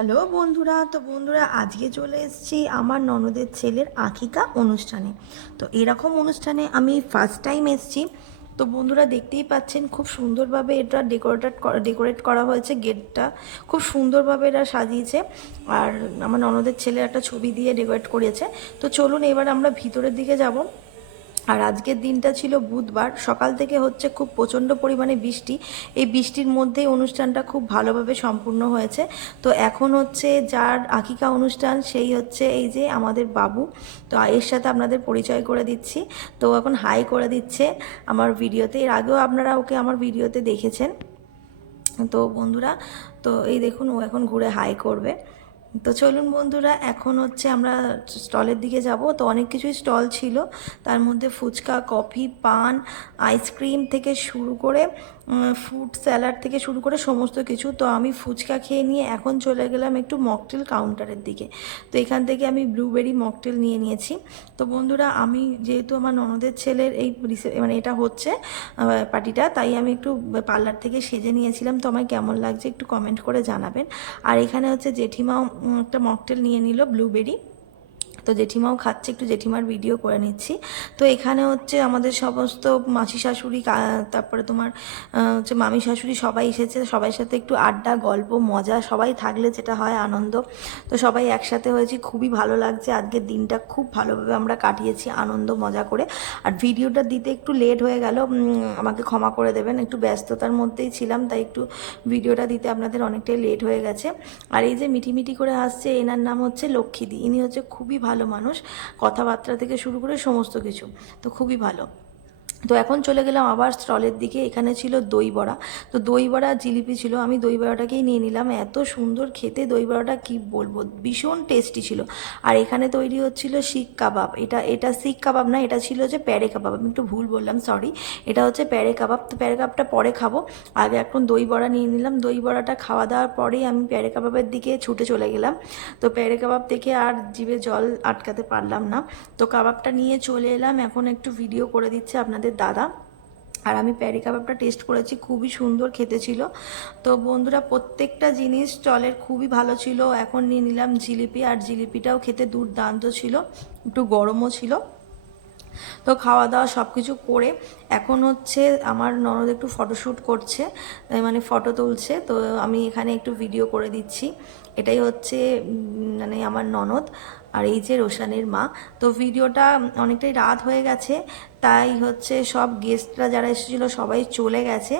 Hello বন্ধুরা, তো বন্ধুরা আজকে চলে এসেছি আমার ননদের ছেলের আকিকা অনুষ্ঠানে। তো এরকম অনুষ্ঠানে আমি ফার্স্ট টাইম এসেছি। তো বন্ধুরা দেখতেই পাচ্ছেন খুব সুন্দরভাবে এটা ডেকোরেট করা হয়েছে। গেটটা খুব সুন্দরভাবে এটা সাজিয়েছে। আর আমার ননদের ছেলের একটা ছবি দিয়ে ডেকোরেট করেছে। তো চলুন এবার আমরা ভিতরের দিকে যাব। আর আজকের দিনটা ছিল বুধবার, সকাল থেকে হচ্ছে খুব প্রচণ্ড পরিমাণে বৃষ্টি। এই বৃষ্টির মধ্যেই অনুষ্ঠানটা খুব ভালোভাবে সম্পূর্ণ হয়েছে। তো এখন হচ্ছে যার আকিকা অনুষ্ঠান সেই হচ্ছে এই যে আমাদের বাবু। তো এর সাথে আপনাদের পরিচয় করে দিচ্ছি। তো এখন হাই করে দিচ্ছে আমার ভিডিওতে। এর আগেও আপনারা ওকে আমার ভিডিওতে দেখেছেন। তো বন্ধুরা, তো এই দেখুন ও এখন ঘুরে হাই করবে। তো চলুন বন্ধুরা, এখন হচ্ছে আমরা স্টলের দিকে যাব। তো অনেক কিছুই স্টল ছিল, তার মধ্যে ফুচকা, কফি, পান, আইসক্রিম থেকে শুরু করে ফ্রুট স্যালাড থেকে শুরু করে সমস্ত কিছু। তো আমি ফুচকা খেয়ে নিয়ে এখন চলে গেলাম একটু মকটেল কাউন্টারের দিকে। তো এখান থেকে আমি ব্লুবেরি মকটেল নিয়ে নিয়েছি। তো বন্ধুরা, আমি যেহেতু আমার ননদের ছেলের এই মানে এটা হচ্ছে পার্টিটা, তাই আমি একটু পার্লার থেকে সেজে নিয়েছিলাম। তো আমার কেমন লাগছে একটু কমেন্ট করে জানাবেন। আর এখানে হচ্ছে জেঠিমাও একটা মকটেল নিয়ে নিল ব্লুবেরি। তো জেঠিমাও খাচ্ছে, একটু জেঠিমার ভিডিও করে নিচ্ছি। তো এখানে হচ্ছে আমাদের সমস্ত মাসি শাশুড়ি, তারপরে তোমার হচ্ছে মামি শাশুড়ি সবাই এসেছে। সবাই সাথে একটু আড্ডা, গল্প, মজা, সবাই থাকলে যেটা হয় আনন্দ। তো সবাই একসাথে হয়েছি, খুবই ভালো লাগছে। আজকের দিনটা খুব ভালোভাবে আমরা কাটিয়েছি আনন্দ মজা করে। আর ভিডিওটা দিতে একটু লেট হয়ে গেল, আমাকে ক্ষমা করে দেবেন, একটু ব্যস্ততার মধ্যেই ছিলাম, তাই একটু ভিডিওটা দিতে আপনাদের অনেকটাই লেট হয়ে গেছে। আর এই যে মিটিমিটি করে আসছে, এনার নাম হচ্ছে লক্ষ্মীদি। ইনি হচ্ছে খুবই ভালো মানুষ, কথাবার্তা থেকে শুরু করে সমস্ত কিছু। তো খুবই ভালো। তো এখন চলে গেলাম আবার স্টলের দিকে। এখানে ছিল দই বড়া। তো দই বড়া জিলিপি ছিল, আমি দই বড়াটাকেই নিয়ে নিলাম। এত সুন্দর খেতে দই বড়াটা, কি বলবো, ভীষণ টেস্টি ছিল। আর এখানে তৈরি হচ্ছিল শিক কাবাব। এটা শিক কাবাব না, এটা ছিল যে প্যারে কাবাব। আমি একটু ভুল বললাম, সরি। এটা হচ্ছে প্যারে কাবাব। তো প্যারে কাবাবটা পরে খাবো, আগে এখন দই বড়া নিয়ে নিলাম। দই বড়াটা খাওয়া দাওয়ার পরেই আমি প্যারে কাবাবের দিকে ছুটে চলে গেলাম। তো প্যারে কাবাব দেখে আর জিভে জল আটকাতে পারলাম না। তো কাবাবটা নিয়ে চলে এলাম, এখন একটু ভিডিও করে দিচ্ছে আপনাদের দাদা। আর আমি প্যারি কাবাবটা টেস্ট করেছি, খুবই সুন্দর খেতে ছিল। তো বন্ধুরা, প্রত্যেকটা জিনিস স্টলের খুবই ভালো ছিল। এখন নিয়ে নিলাম জিলিপি, আর জিলিপিটাও খেতে দুর্দান্ত ছিল, একটু গরমও ছিল। তো খাওয়া দাওয়া সব কিছু করে এখন হচ্ছে আমার ননদ একটু ফটোশ্যুট করছে, মানে ফটো তুলছে। তো আমি এখানে একটু ভিডিও করে দিচ্ছি। এটাই হচ্ছে মানে আমার ননদ, আর এই যে রোশানের মা। তো ভিডিওটা অনেকটাই রাত হয়ে গেছে, তাই হচ্ছে সব গেস্টরা যারা এসেছিলো সবাই চলে গেছে।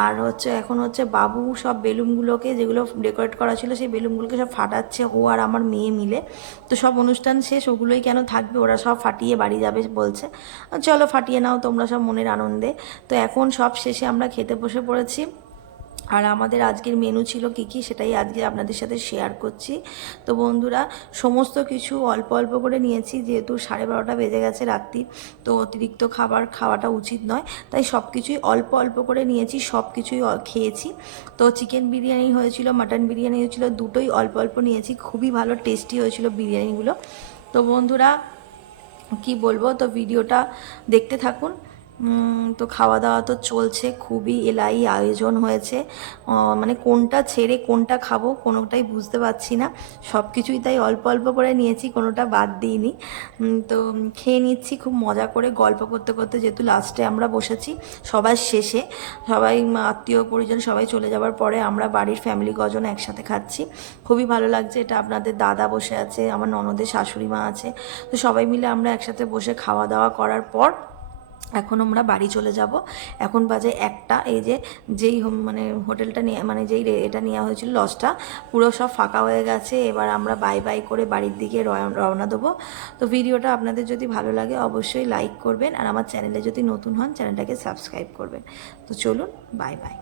আর হচ্ছে এখন হচ্ছে বাবু সব বেলুনগুলোকে, যেগুলো ডেকোরেট করা ছিল সেই বেলুনগুলোকে সব ফাটাচ্ছে, ও আর আমার মেয়ে মিলে। তো সব অনুষ্ঠান শেষ, ওগুলোই কেন থাকবে, ওরা সব ফাটিয়ে বাড়ি যাবে বলছে। চলো ফাটিয়ে নাও তোমরা সব মনের আনন্দে। তো এখন সব শেষে আমরা খেতে বসে পড়েছি। আর আমাদের আজকের মেনু ছিল কী কী, সেটাই আজকে আপনাদের সাথে শেয়ার করছি। তো বন্ধুরা, সমস্ত কিছু অল্প অল্প করে নিয়েছি, যেহেতু 12:30 বেজে গেছে রাত্রি। তো অতিরিক্ত খাবার খাওয়াটা উচিত নয়, তাই সব কিছুই অল্প অল্প করে নিয়েছি, সব কিছুই খেয়েছি। তো চিকেন বিরিয়ানি হয়েছিল, মাটন বিরিয়ানি হয়েছিল, দুটোই অল্প অল্প নিয়েছি। খুবই ভালো টেস্টি হয়েছিল বিরিয়ানিগুলো। তো বন্ধুরা, কি বলবো, তো ভিডিওটা দেখতে থাকুন। তো খাওয়া দাওয়া তো চলছে, খুবই এলাই আয়োজন হয়েছে। মানে কোনটা ছেড়ে কোনটা খাবো কোনোটাই বুঝতে পারছি না। সব কিছুই তাই অল্প অল্প করে নিয়েছি, কোনোটা বাদ দিইনি। তো খেয়ে নিচ্ছি খুব মজা করে, গল্প করতে করতে, যেহেতু লাস্টে আমরা বসেছি সবার শেষে। সবাই আত্মীয় পরিজন সবাই চলে যাওয়ার পরে আমরা বাড়ির ফ্যামিলি কজন একসাথে খাচ্ছি। খুবই ভালো লাগছে। এটা আপনাদের দাদা বসে আছে, আমার ননদের শাশুড়ি মা আছে। তো সবাই মিলে আমরা একসাথে বসে খাওয়া দাওয়া করার পর এখন আমরা বাড়ি চলে যাব। এখন বাজে 1টা। এই যে যেই মানে হোটেলটা নিয়ে, মানে যেই এটা নেওয়া হয়েছিল লজটা, পুরো সব ফাঁকা হয়ে গেছে। এবার আমরা বাই বাই করে বাড়ির দিকে রওনা দেবো। তো ভিডিওটা আপনাদের যদি ভালো লাগে অবশ্যই লাইক করবেন, আর আমার চ্যানেলে যদি নতুন হন চ্যানেলটাকে সাবস্ক্রাইব করবেন। তো চলুন, বাই বাই।